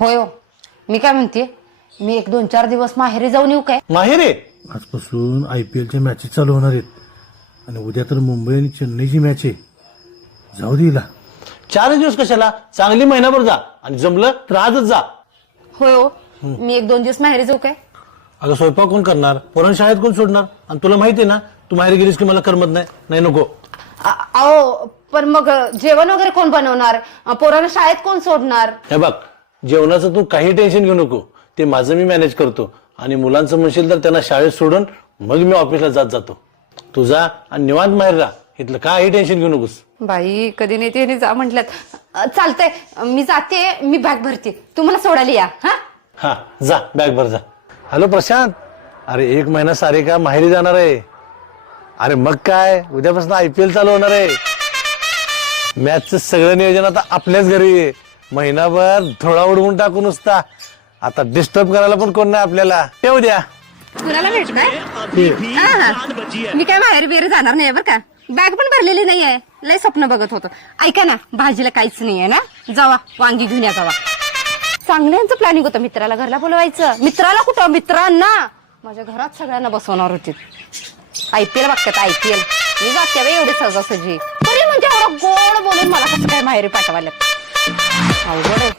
होय हो. मी काय म्हणते, मी 1-2-4 दिवस माहेरी जाऊन येऊ काय? माहेरे आजपासून IPLच्या मॅचेस चालू होणार आहेत आणि उद्या तर मुंबई आणि चेन्नईची मॅच आहे. जाऊ दे हिला. 4 दिवस कशाला, चांगली महिनाभर जा आणि जमलं तर आजच जा. होय हो. मी 1-2 दिवस माहेरी जाऊ काय? अगं स्वयंपाक कोण करणार, पोरांना शाळेत कोण सोडणार, आणि तुला माहितीये ना तू माहेर गेलीस की मला करमत नाही. नाही नको. अहो पण मग जेवण वगैरे कोण बनवणार? पोरांना शाळेत कोण सोडणार? हे बघ, जेवणाचं तू काही टेन्शन घेऊ नको, ते माझं मी मॅनेज करतो. आणि मुलांचं म्हणशील तर त्यांना शाळेत सोडून मग मी ऑफिसला जातो. तू जा आणि निवांत माहेर राहा, इथलं काही टेन्शन घेऊ नकोस. बाई कधी नेते जा म्हटल्यात. चालतंय, मी जाते, मी बॅग भरते, तुम्हाला सोडायला या. हा जा, बॅग भर जा. हॅलो प्रशांत, अरे 1 महिना सारिका माहेरी जाणार आहे. अरे मग काय, उद्यापासून IPL चालू होणार आहे. मॅचचं सगळं नियोजन आता आपल्याच घरी आहे. महिनाभर थोडा उडवून टाकू नुसता. आता डिस्टर्ब करायला पण कोण नाही आपल्याला. येऊ द्या. कुणाला भेटणार? मी काय बाहेर बिहेर जाणार नाही बरं का. बॅग पण भरलेली नाहीये, लय स्वप्न बघत होतो. ऐका ना, भाजीला काहीच नाहीये ना, जावा वांगी घेऊन या जावा. चांगल्यांचं प्लॅनिंग होतं, मित्राला घरला बोलवायचं. मित्राला कुठं, मित्रांना माझ्या घरात सगळ्यांना बसवणार होती. IPL बघतात IPL. मी जाते बाई एवढी सहजासहजी. तरी म्हणजे एवढं गोड बोलून मला कसं काय माहेरी पाठवायला अवघड आहे.